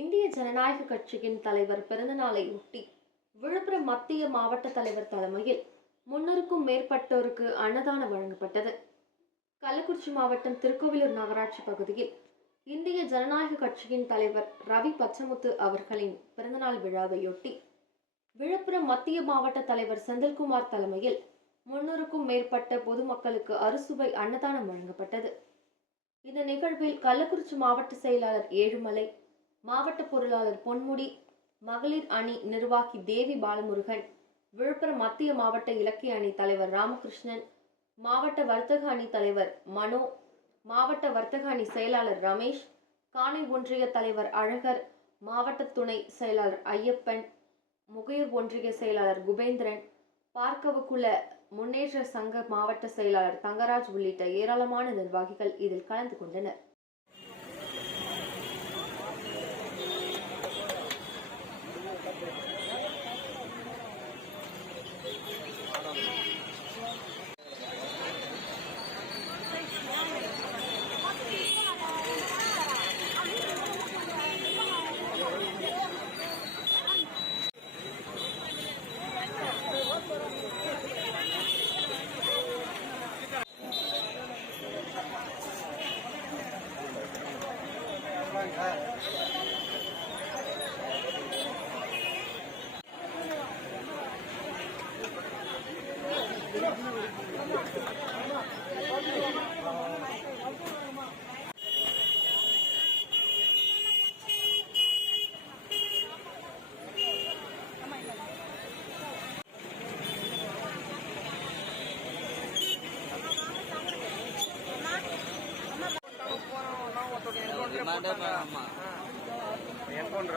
இந்திய ஜனநாயக கட்சியின் தலைவர் பிறந்தநாளையொட்டி விழுப்புரம் மத்திய மாவட்ட தலைவர் தலைமையில் 300க்கும் மேற்பட்டோருக்கு அன்னதானம் வழங்கப்பட்டது. கள்ளக்குறிச்சி மாவட்டம் திருக்கோவிலூர் நகராட்சி பகுதியில் இந்திய ஜனநாயக கட்சியின் தலைவர் ரவி பச்சமுத்து அவர்களின் பிறந்தநாள் விழாவையொட்டி விழுப்புரம் மத்திய மாவட்ட தலைவர் செந்தில்குமார் தலைமையில் 300க்கும் மேற்பட்ட பொதுமக்களுக்கு அறுசுவை அன்னதானம் வழங்கப்பட்டது. இந்த நிகழ்வில் கள்ளக்குறிச்சி மாவட்ட செயலாளர் ஏழுமலை, மாவட்ட பொருளாளர் பொன்முடி, மகளிர் அணி நிர்வாகி தேவி பாலமுருகன், விழுப்புரம் மத்திய மாவட்ட இலக்கிய அணி தலைவர் ராமகிருஷ்ணன், மாவட்ட வர்த்தக அணி தலைவர் மனோ, மாவட்ட வர்த்தக அணி செயலாளர் ரமேஷ், காணை ஒன்றிய தலைவர் அழகர், மாவட்ட துணை செயலாளர் ஐயப்பன், முகையூர் ஒன்றிய செயலாளர் குபேந்திரன், பார்க்கவக்குள்ள முன்னேற்ற சங்க மாவட்ட செயலாளர் தங்கராஜ் உள்ளிட்ட ஏராளமான நிர்வாகிகள் இதில் கலந்து கொண்டனர். என் போன்ற